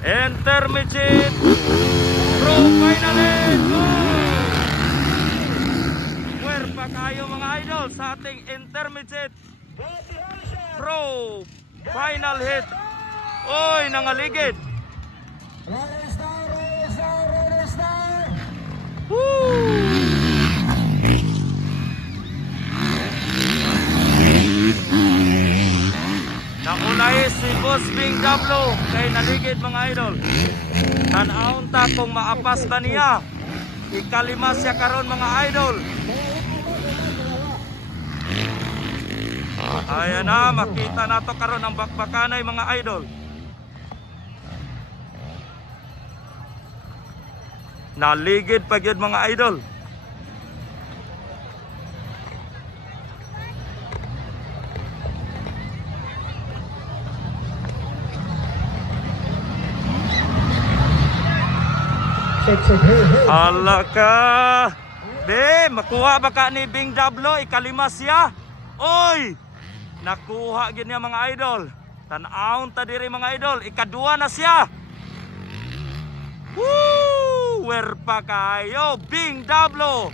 Intermediate Pro finally. Puwerpa kayo mga idol sa ating Intermediate Pro final hit. Oy, nangaligid. Woo! Nakulay si Boss Bing Dablo kay naligid mga idol. Tanawon ta kung maapas ba niya. Ikalima siya karon mga idol. Ayan na, makita na to karon ang bakbakanay mga idol. Naligid pa gyud mga idol. Ala ka. Be, makuha ba ka ni Bing Dablo? Ikalima siya. Oy! Nakuha gid niya mga idol. Tan-awon ta diri mga idol. Ikadua na siya. Woo! Werpa kayo, Bing Dablo.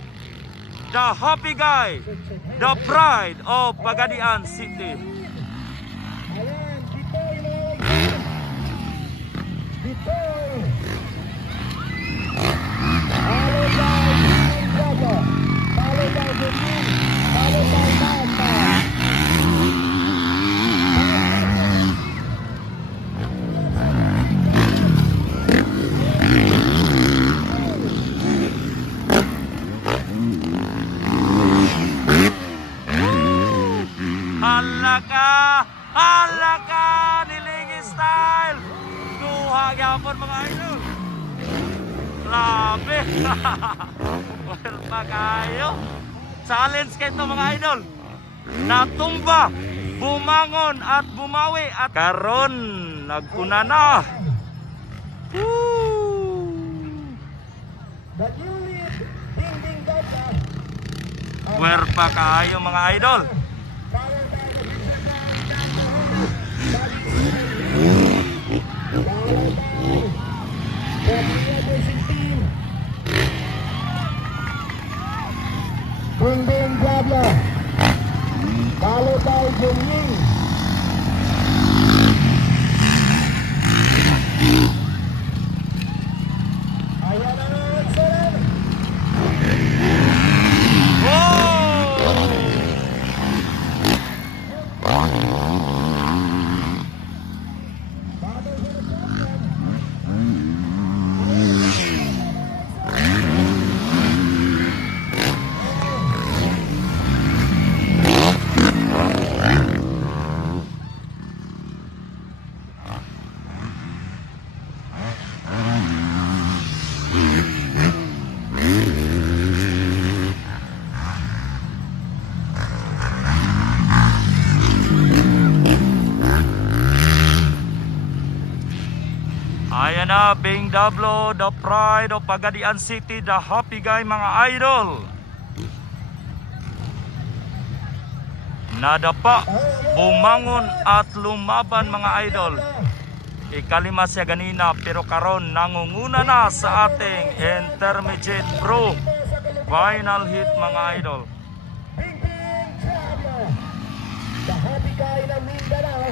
The happy guy. The pride of Pagadian City. Halaka nilingi style. Duha gyapon mga idol. Grabe. Werpa kayo. Challenge kay to mga idol. Natumba, bumangon at bumawi at karon naguna na. Werpa kayo mga idol. Bing Dablo, followed by Jimmy. Ayan na naman sila. Ayan na, Bing Dablo, the pride of Pagadian City, the happy guy mga idol. Nadapa, bumangon at lumaban mga idol. Ikalima siya ganina pero karon nangunguna na sa ating Intermediate Pro final hit mga idol. Bing Dablo, the happy guy ng Mindanao.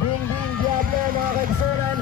Bing Dablo mga kaibigan.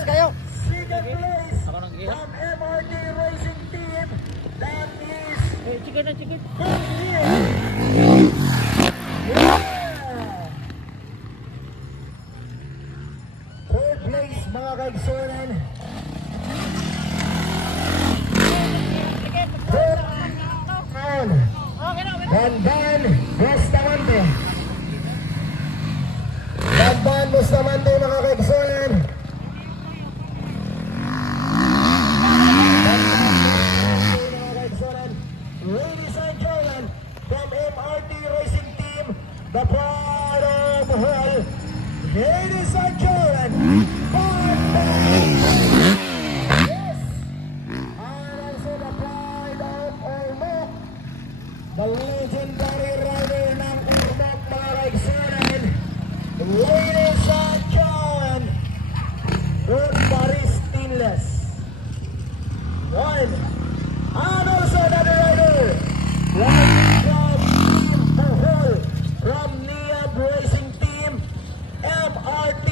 Boss kayo. Second place Ako nang gila. from MRT Racing Team. That is Chicken na chicken. Yeah! Third place mga kaigsunan. Third round. Dandan Bustamante. Dandan Bustamante mga kaigsunan. Ladies and gentlemen, from MRT Racing Team, the pride of the hall. Ladies and gentlemen, yes, and also the pride of Ormoc, the legendary rider ng Ormoc mga kaigsunan. Ladies and gentlemen, Ron Paris Tinless. One. And also another rider, riding from Team Bohol, from NIAB Racing Team, MRT